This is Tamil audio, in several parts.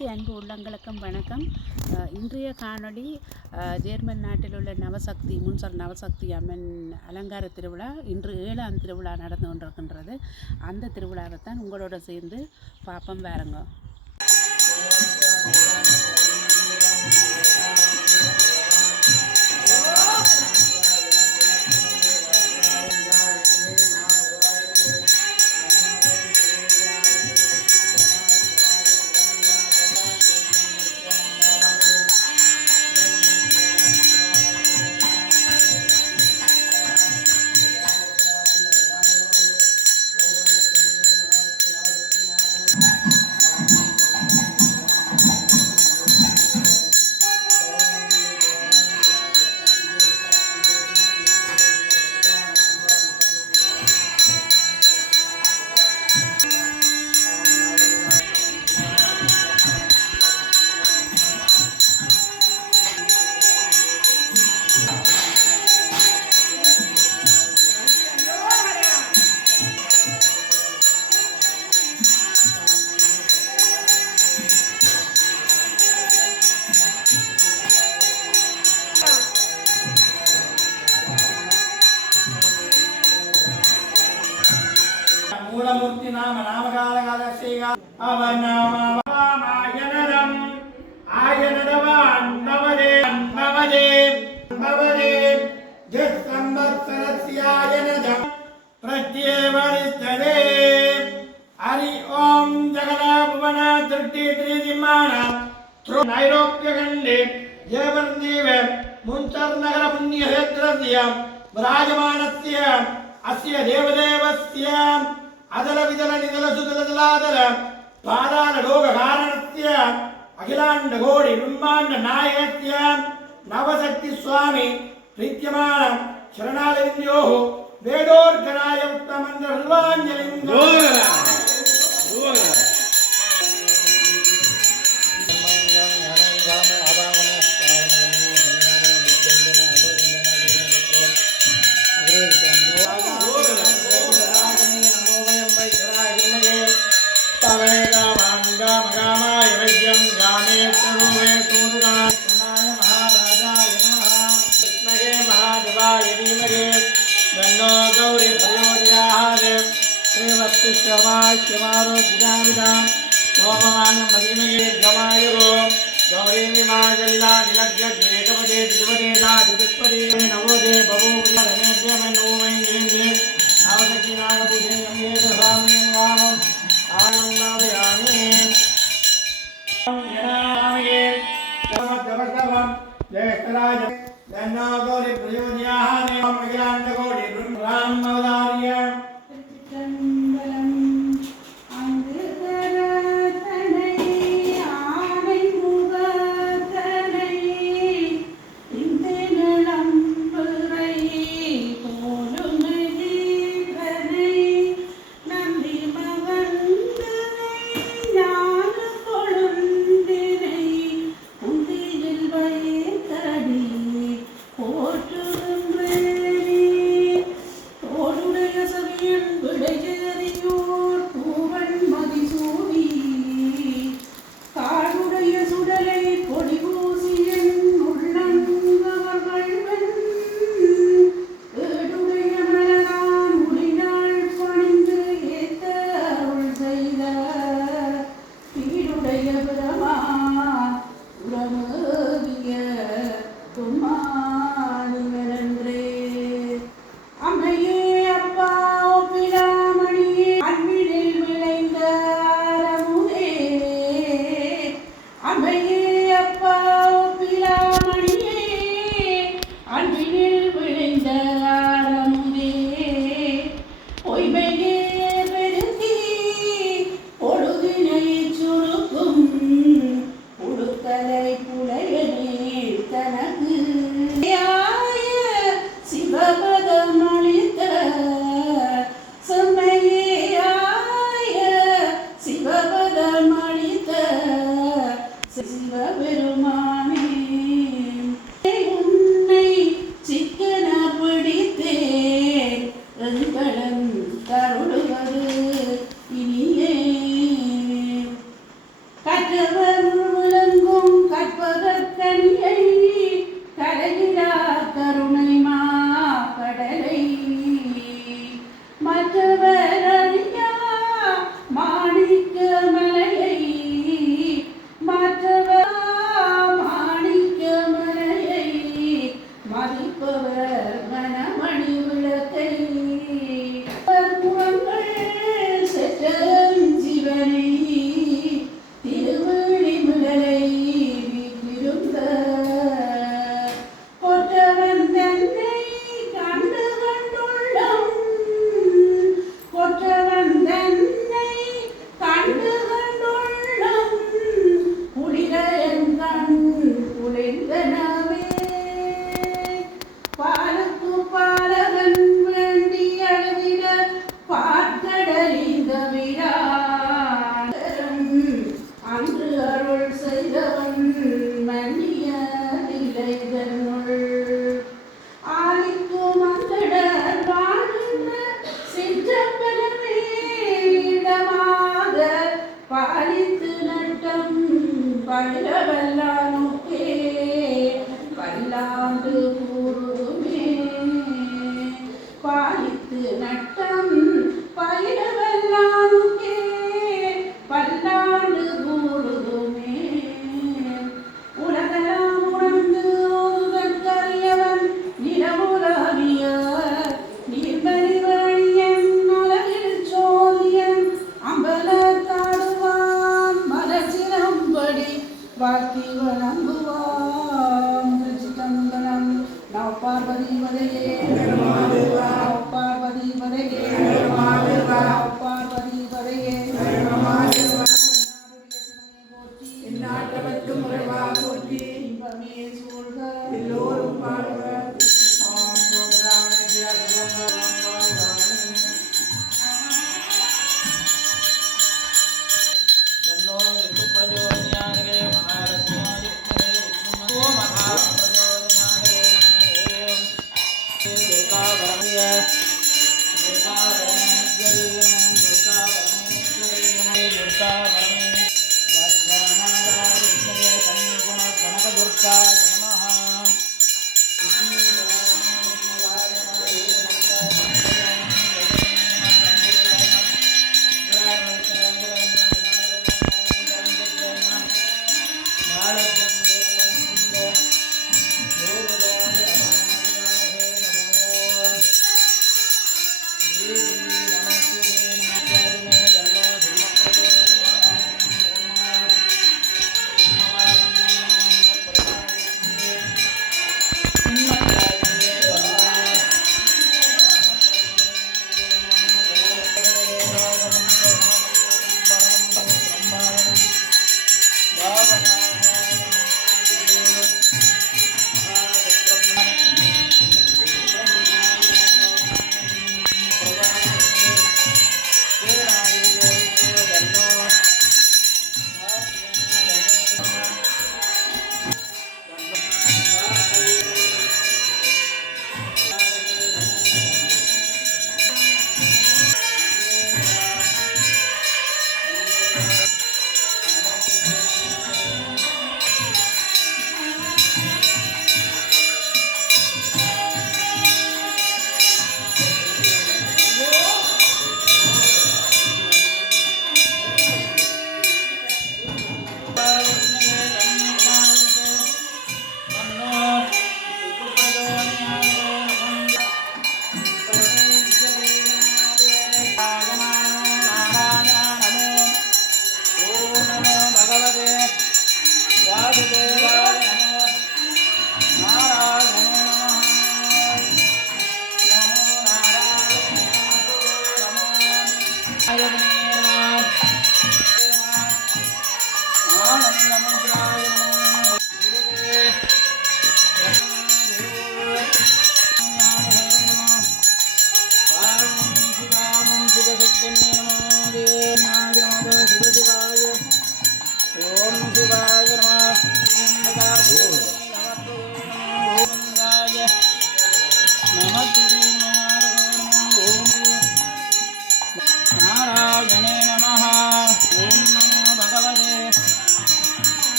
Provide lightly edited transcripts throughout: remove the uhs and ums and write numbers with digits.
அனைத்து அன்பு உள்ளங்களுக்கும் வணக்கம். இன்றைய காணொளி ஜேர்மன் நாட்டில் உள்ள நவசக்தி முன்சல் நவசக்தி அம்மன் அலங்கார திருவிழா இன்று 7ஆம் திருவிழா நடந்து கொண்டிருக்கின்றது. அந்த திருவிழாவை தான் உங்களோட சேர்ந்து பார்ப்போம் வாருங்க. மூலமூர்த்தி நாம நாமகாலகாலசேகா அவநாமாயனரம் ஆயனதவான் நவதே நவதே நவதே ஜஸ்சம்பத்சரஸ்யாயனதம் பிரத்யேவரித்ததே ஹரி ஓம் ஜகதா புவன திருட்டி திரிதிமான நைரோப்பியகண்டே ஜேவர்தீவ முன்சர் நகர புண்ணியஹேத்ரஸ்ய விராஜமானஸ்ய அஸ்ய தேவதேவஸ்ய அதல விதல நிதல சுதல தலாதல பாதாள லோக காரணஸ்ய அகிலாண்ட கோடி பிரம்மாண்ட நாயகஸ்ய நவசக்தி சுவாமி பிரீத்தியமான சரணாலயோः வேதோர்கராய உத்தமந்திர வில்வாஞ்சலிங்கோ गौरी प्रयोज्याहारे श्रीवत्तिश्रमाश्यमारोग्यामिदां सोममानं मदिमये गमायुगो गौरी विमाजल्ला निलग्येकपदे द्विपदे दादिपदे नवोदे बभूवनेभ्यमनोमयेन्द्रे नवसखिनाय पूजनीयं स्वामी रामम् आनन्दामयामि यनामये समद्भवस्तवं जयस्तराज दन्नो गौरी प्रयोज्याहारे अखिलाण्ड गौरी ब्रह्मवदार्य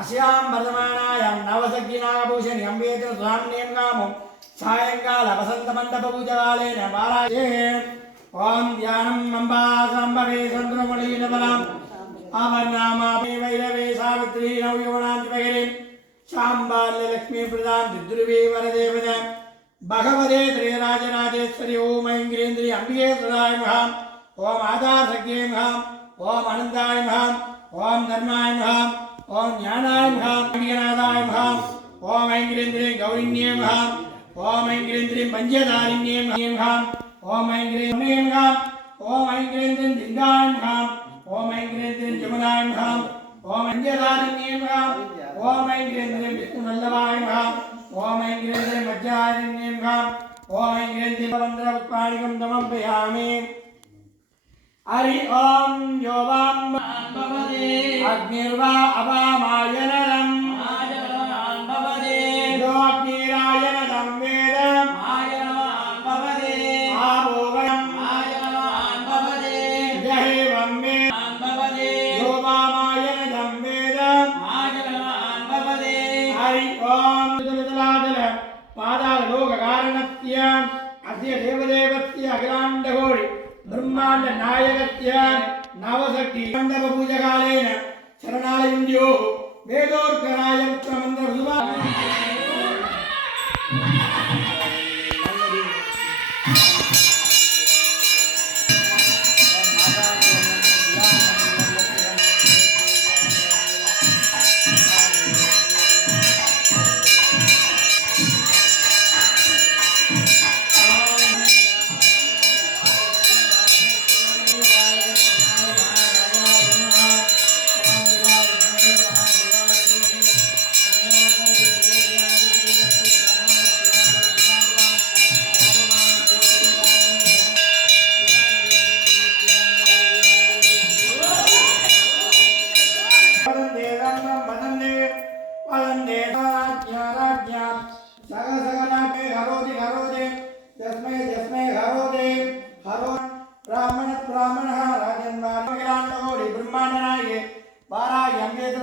अस्यां वर्धमानायां नवसखीनागभूषणि अम्बेत्र स्वाम्यं कामो सायंकाल वसन्तमण्डपपूजकालेन वाराये ॐ ध्यानम् अम्बासाम्बवे सन्द्रमणीनबलाम् अवर्णामापे वैरवे सावित्री नवयौवनान्तिमगिरिं शाम्बाल्यलक्ष्मी प्रदां दुर्वे वरदेवते भगवते श्रीराजराजेश्वरी ॐ ऐन्द्रियेन्द्रिय अम्बिके सुराय नमः ॐ आधारसख्ये नमः ॐ अनन्ताय नमः ॐ धर्माय नमः ॐ ज्ञानाय नमः वीरनाथाय नमः ॐ ऐन्द्रियेन्द्रिय गौरिण्ये नमः ॐ ऐन्द्रियेन्द्रिय पञ्चधारिण्ये नमः ॐ ऐन्द्रियेन्द्रिय नमः ॐ ऐन्द्रियेन्द्रिय लिङ्गाय नमः ॐ ऐन्द्रियेन्द्रिय जमुनाय नमः ॐ पञ्चधारिण्ये नमः ॐ ऐन्द्रियेन्द्रिय विष्णुवल्लभाय नमः ॐ ऐन्द्रियेन्द्रिय मज्जारिण्ये नमः ॐ ऐन्द्रियेन्द्रिय वन्द्रपुष्पाणिकं समर्पयामि हरि ओम योवाम अग्निर्वा अपामायनरम् योऽग्निरायनदं वेद आपोवयम् जहेवं वेद योवामायनदं वेद हरि ओम विदलादल पादालोककारणस्य अस्य देवदेवस्य अखिलाण्डकोटि ब्रह्मांड नायकस्य नवशक्ति मंडप पूजकालेन शरणालयुंजो वेदोर्कराय उत्तमंत्र भुवा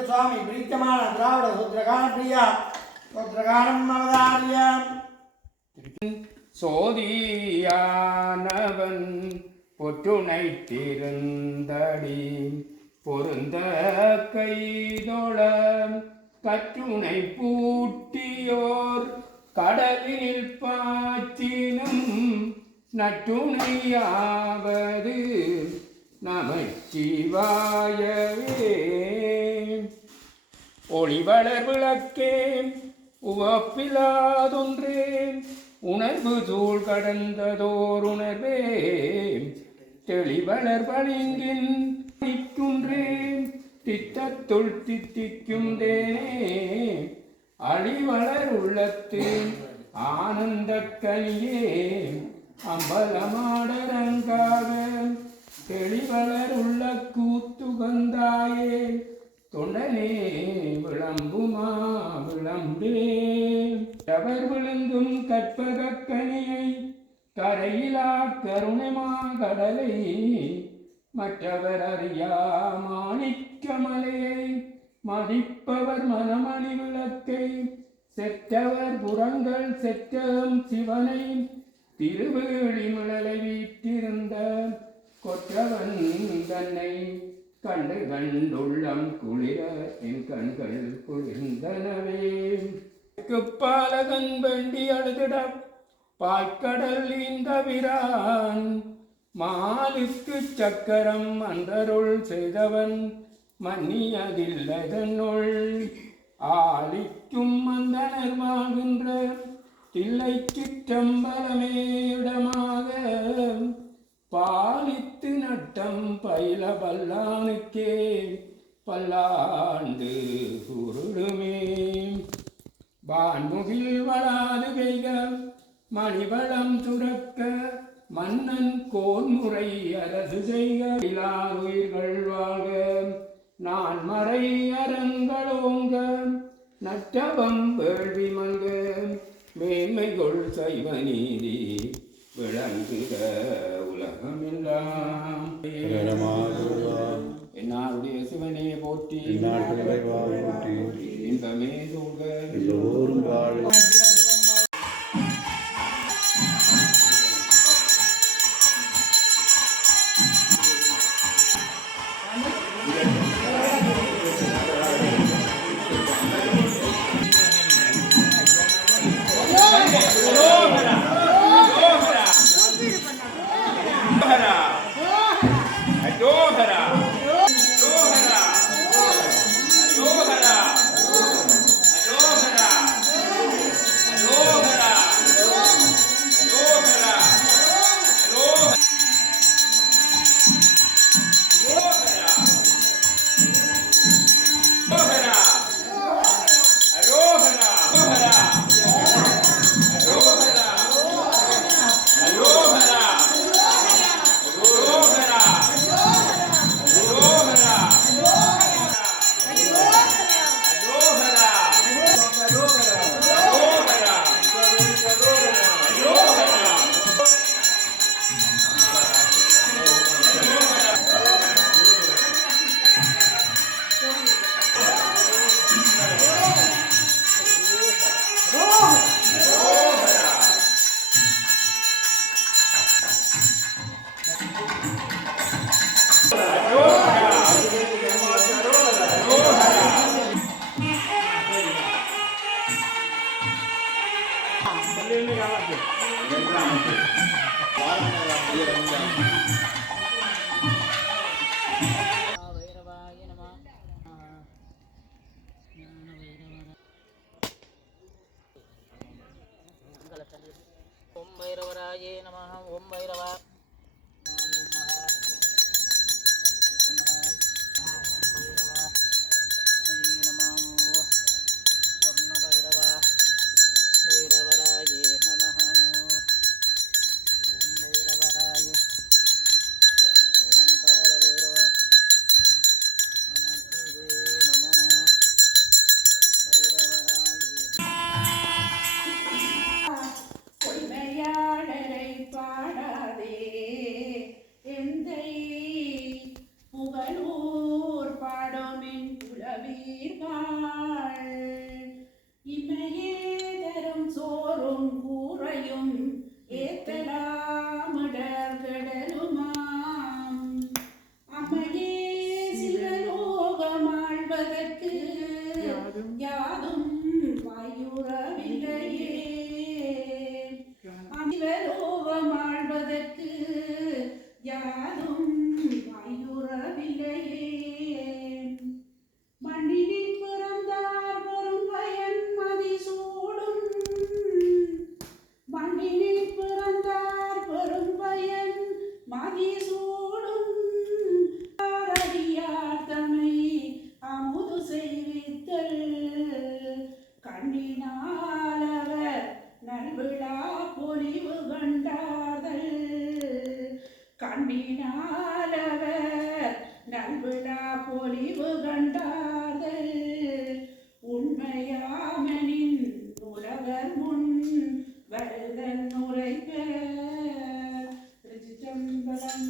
சுவாமி பிரீத்தமான திராவிட சூத்திரகான பிரியா சூத்திரகானம் அவதாரியம் சோதியானவன் பொற்றுணை திருந்தடி பொருந்த கைதொழ கற்றுணை பூட்டியோர் கடலில் பாய்ச்சினும் நற்றுணையாவது நமச்சிவாயவே. ஒளிவளர் விளக்கே உவப்பிலாதொன்றே உணர்வு தூள் கடந்ததோர் உணர்வே தெளிவளர் பளிங்கின் திக்குன்றே திட்டத்துள் தித்திக்கும் தேனே அழிவளர் உள்ளத்து ஆனந்த கனியே அம்பலமாடரங்காக தெளிவளர் உள்ள கூத்துகந்தாயே தொண்டனே விளம்புமா விளம்பே அவர் விழுந்தும் கற்பக கனியை கரையிலா கருணைமா கடலை மற்றவர் அறியா மாணிக்கமலையை மதிப்பவர் மனமணி விளக்கை செற்றவர் புறங்கள் செற்றம் சிவனை திருவேழிமிழலை வீற்றிருந்த கொற்றவன் தன்னை கண்டு கண்டுள்ளம் குளிர என் கண்கள் குளிர்ந்தனவே. பாலகன் வேண்டி அழுதிட பாய்க்கடல் இந்த விரான் மாலுக்கு சக்கரம் அன்றருள் செய்தவன் மன்னியதில்லதனுள் ஆலிக்கும் அந்தனர் வாழ்கின்ற தில்லை சிற்றம்பலமேடமாக பாலித்து நட்டம் பயில பல்லானுக்கே பல்லாண்டு உருளுமே. வான்முகில் வளாது பெய்க மணிவளம் சுரக்க மன்னன் கோன்முறை அரசு செய்க உயிர்கள் வாழ்க நான் மறை அறங்களோங்க நற்றவம் வேள்வி மல்க மேன்மைகொள் சைவ நீதி விளங்குக உலகமெல்லாம். என்னாருடைய சிவனே போற்றி இன்பமே சூழ்க எல்லோரும் ஓம் பைரவராயே நமः. ஓம் பைரவா பொய்மையாளரை பாடாதே அன்பினாலவர் நல்விழா பொலிவு கண்டார்கள் உண்மையாமனின் உலகர் முன் வருதன் உரைக்க திருச்சிற்றம்பலம்.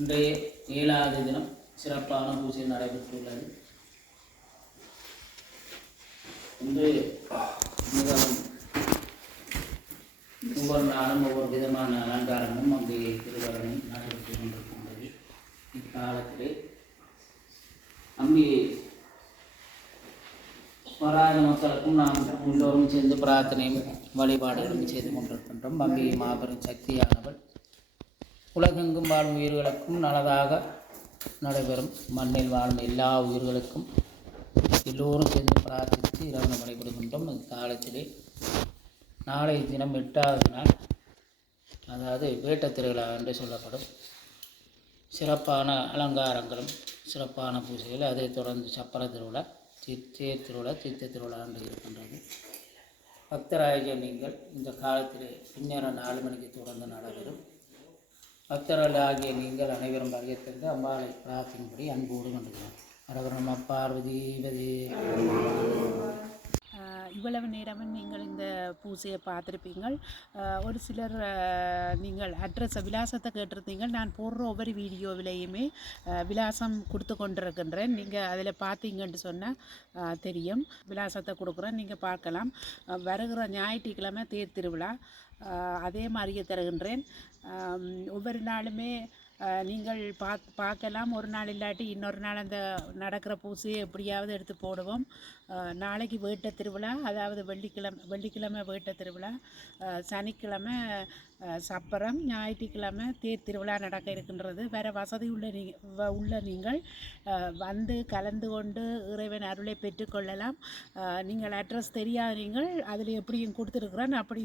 இன்றைய 7வது தினம் சிறப்பான பூஜை நடைபெற்றுள்ளது. இன்று மிகவும் ஒவ்வொரு நாளும் ஒவ்வொரு விதமான அலங்காரமும் அங்கே திருவரணி நடைபெற்று கொண்டிருக்கின்றது. இக்காலத்திலே அங்கே வராத மக்களுக்கும் நாம் எல்லோரும் சேர்ந்து பிரார்த்தனையும் வழிபாடுகளும் செய்து கொண்டிருக்கின்றோம். அங்கே மாபெரும் சக்தியானவள் உலகெங்கும் வாழும் உயிர்களுக்கும் நல்லதாக நடைபெறும். மண்ணில் வாழும் எல்லா உயிர்களுக்கும் எல்லோரும் சேர்ந்து பிரார்த்தித்து இறைவனை வழிபடுகின்றோம். இக்காலத்திலே நாளைய தினம் 8வது நாள், அதாவது வேட்ட திருவிழா என்று சொல்லப்படும். சிறப்பான அலங்காரங்களும் சிறப்பான பூஜைகள், அதைத் தொடர்ந்து சப்பர திருவிழா, தேர் திருவிழா, தீர்த்த திருவிழா என்று இருக்கின்றது. பக்தராகிய நீங்கள் இந்த காலத்திலே பின்னர 4 மணிக்கு தொடர்ந்து நடைபெறும். பக்தர்கள் ஆகிய நீங்கள் அனைவரும் வருகைத்திருந்து அம்பாளை பிரார்த்திக்கும்படி அன்போடு கொண்டுகிறோம். அரவரம் பார்வதிபதி. இவ்வளவு நேரமும் நீங்கள் இந்த பூஜையை பார்த்துருப்பீங்கள். ஒரு சிலர் நீங்கள் அட்ரஸை விலாசத்தை கேட்டிருந்தீங்க. நான் போடுற ஒவ்வொரு வீடியோவிலையுமே விலாசம் கொடுத்து கொண்டிருக்கின்றேன். நீங்கள் அதில் பார்த்தீங்கன்னு சொன்னால் தெரியும். விலாசத்தை கொடுக்குறேன், நீங்கள் பார்க்கலாம். வருகிற ஞாயிற்றுக்கிழமை தேர் திருவிழா அதே மாதிரியே தருகின்றேன். ஒவ்வொரு நாளுமே நீங்கள் பார்க்கலாம். ஒரு நாள் இல்லாட்டி இன்னொரு நாள் அந்த நடக்கிற பூசையை எப்படியாவது எடுத்து போடுவோம். நாளைக்கு வேட்ட திருவிழா, அதாவது வெள்ளிக்கிழமை வேட்ட திருவிழா, சனிக்கிழமை சப்பரம், ஞாயிற்றுக்கிழமை தேர் திருவிழா நடக்க இருக்கின்றது. வேறு வசதி உள்ள நீங்கள் வந்து கலந்து கொண்டு இறைவன் அருளை பெற்றுக்கொள்ளலாம். நீங்கள் அட்ரஸ் தெரியாத நீங்கள் அதில் எப்படியும் கொடுத்துருக்குறேன். அப்படி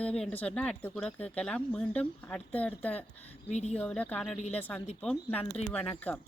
தேவை என்று சொன்னால் அடுத்து கூட கேட்கலாம். மீண்டும் அடுத்த வீடியோவில் காணொலியில் சந்திப்போம். நன்றி, வணக்கம்.